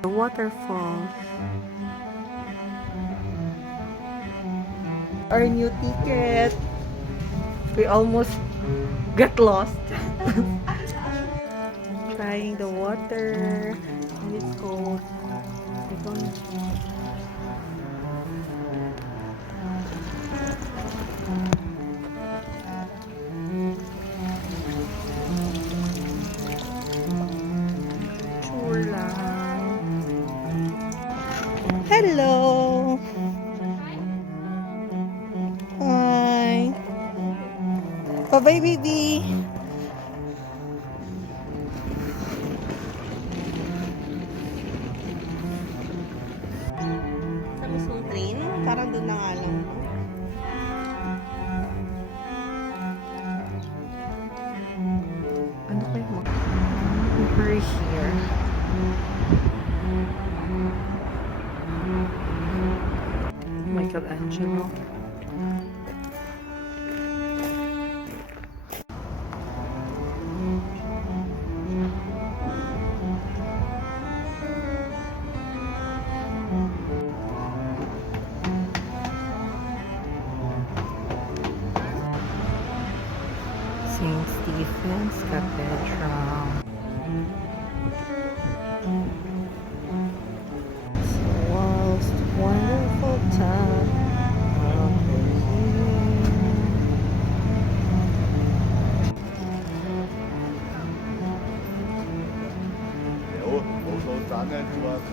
The waterfall. Our new ticket. We almost got lost. Trying the water. And it's cold. I don't. Sure lang. Hello. Hi. Bye-bye, baby. Sa mismong train? Parang doon na nga lang. Ano kayo mo? We're here. Michelangelo. St. Stephen's Cathedral. It's the most wonderful time of the year. Jo, so Zange, du hast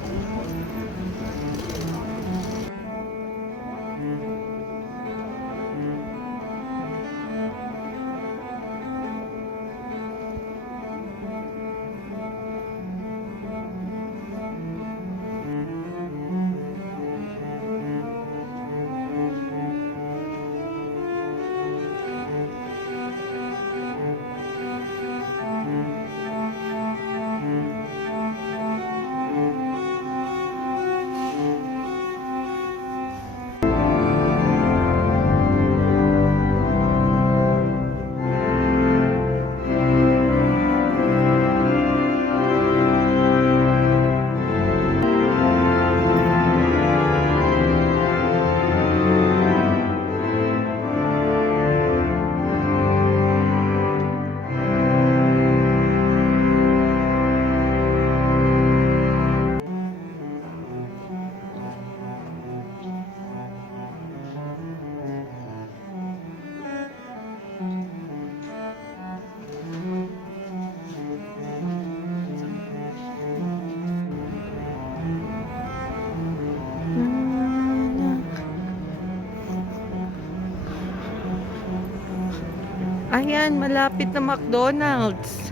Ayan, malapit na McDonald's.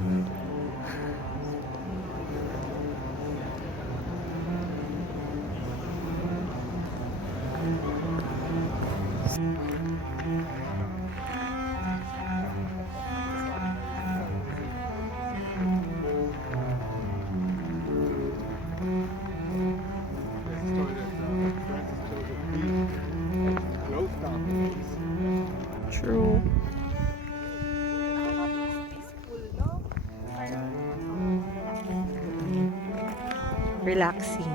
True. Relaxing.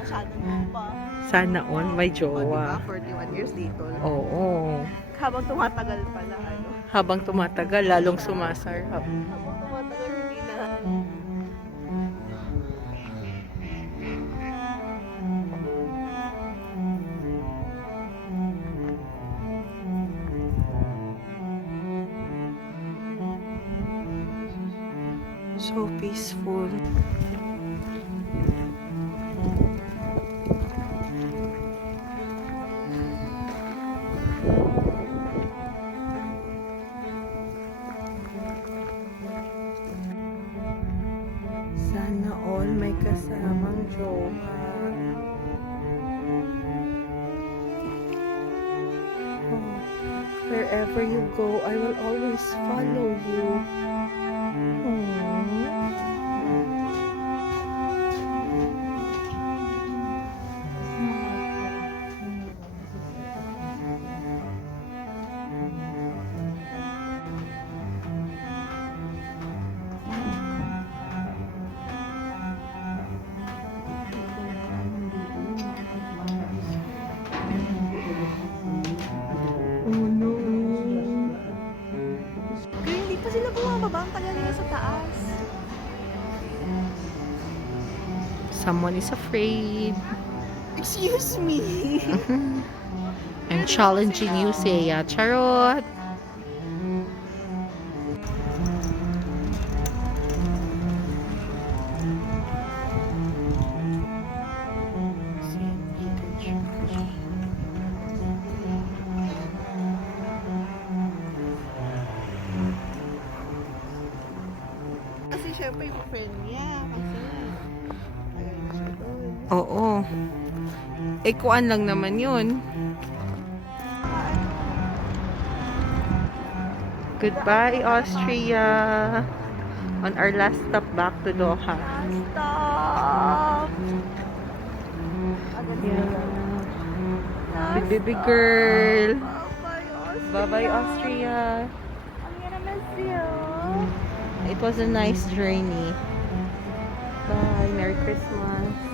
Masyadong pa. Sana all may O, diba? jowa. 41 years dito. Oo. Habang tumatagal pala, ano? Habang tumatagal, lalong sumasarap. Habang tumatagal, hindi na. So peaceful. Sana all may kasamang jowa. Oh, wherever you go, I will always follow you. Someone is afraid. Excuse me. I'm challenging you, Seiya. Charot! Kasi syempre yung friend niya. Kasi ayun siya doon. Oo. Kuan lang naman yun. Goodbye, Austria. On our last stop back to Doha. Stop! Yeah. With baby girl. Bye-bye, Austria. Bye-bye, Austria. I'm gonna miss you. It was a nice journey. Bye. Merry Christmas.